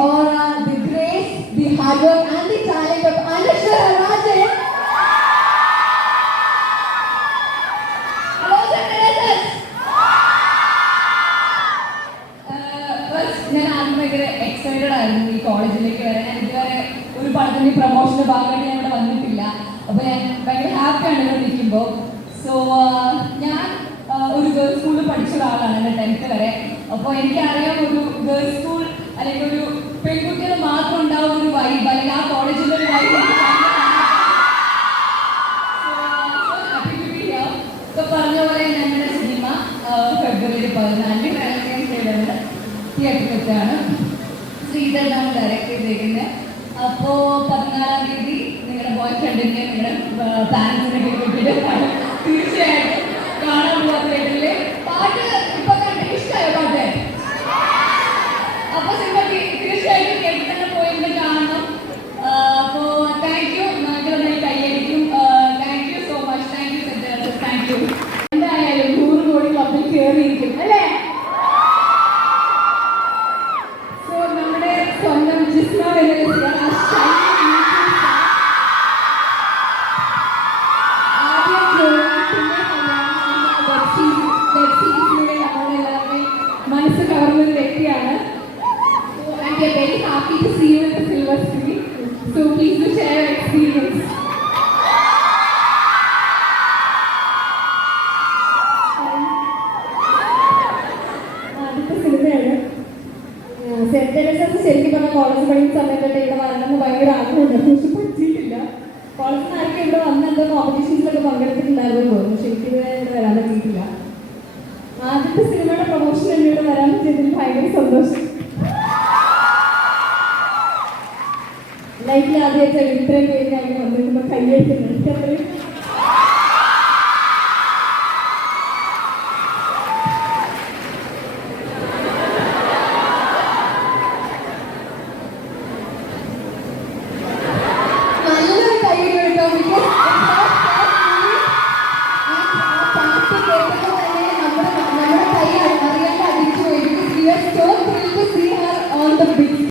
aura, the grace, the hard work and the talent of Anusha Rajan. Hello, sir. ഞാൻ ആദ്യം ഭയങ്കര excited ആയിരുന്നു ഈ കോളേജിലേക്ക് വരാൻ. ഞാൻ ഇതുവരെ ഒരു പടത്തിൻ്റെ പ്രൊമോഷൻ്റെ ഭാഗമായിട്ട് ഞാൻ ഇവിടെ വന്നിട്ടില്ല. അപ്പോൾ ഞാൻ ഭയങ്കര ഹാപ്പിയാണ് ഇവിടെ നിൽക്കുമ്പോൾ. സോ ഞാൻ ഒരു ഗേൾസ് സ്കൂളിൽ പഠിച്ച ഒരാളാണ് എൻ്റെ 10th വരെ. അപ്പോൾ എനിക്കറിയാം ഒരു ഗേൾസ് സ്കൂൾ അല്ലെങ്കിൽ ഒരു പെൺകുട്ടികൾ മാത്രം ഉണ്ടാവുന്ന ഒരു വൈബ് അല്ലെങ്കിൽ ആ കോളേജിൻ്റെ ഒരു വൈബ്. ഇപ്പോൾ പറഞ്ഞ പോലെ ഞങ്ങളുടെ സിനിമ ഫെബ്രുവരി 14 വാലന്റൈൻസ് ഡേയിലാണ് തിയേറ്ററിൽ വെച്ചാണ് ശ്രീധരനാണ് ഡയറക്റ്റ് ചെയ്തേക്കുന്നത്. അപ്പോൾ 14-ാം തീയതി നിങ്ങളുടെ ബോയ് ഫ്രണ്ടിനെ നിങ്ങളുടെ പാരൻസിനെ കിട്ടിയിട്ട് തീർച്ചയായിട്ടും കാണാൻ പോകാൻ തിയേറ്ററിൽ. പാട്ട് ഇപ്പൊ കണ്ട് ഇഷ്ടമായോ പാട്ട്? അപ്പൊ സിനിമ തീർച്ചയായിട്ടും കേട്ടിൽ തന്നെ പോയിട്ട് കാണണം. അപ്പോ താങ്ക് യു. നന്നായി കൈയടിക്കും. Thank you so much. Thank you sir. Thank you. എന്തായാലും 100 കോടി ക്ലബിൽ കയറിയിരിക്കും അല്ലേ? സോ നമ്മുടെ സ്വന്തം ജിസ്മ മനസ്സ് കവർന്നൊരു വ്യക്തിയാണ്. I'm very happy to see you in the silver screen. So please do share your experience. ആദ്യത്തെ സിനിമയാണ് സെന്റ് തെരേസാസ്. ശരിക്കും പറഞ്ഞാൽ കോളേജ് പഠിക്കുന്ന സമയത്തൊക്കെ ഇവിടെ വരണമെന്ന് ഭയങ്കര ആഗ്രഹമുണ്ടായിരുന്നു. പക്ഷെ പറ്റിയിട്ടില്ല. കോളേജിൽ നിന്ന് ആർക്കും ഇവിടെ വന്ന് എന്തോ കോമ്പറ്റീഷൻസിലൊക്കെ പങ്കെടുത്തിട്ടുണ്ടായിരുന്നു തോന്നുന്നു. ശരിക്കും ഇവിടെ വരാൻ പറ്റിയിട്ടില്ല. ആദ്യത്തെ സിനിമയുടെ പ്രൊമോഷൻ എന്നോട് വരാൻ പറ്റിയതിൽ ഭയങ്കര സന്തോഷം. ലൈഫിൽ ആദ്യമായിട്ട് ഇത്രയും പേര് ഞാൻ വന്നിരിക്കുമ്പോൾ കൈയ്യെടുക്കുന്നുണ്ട്.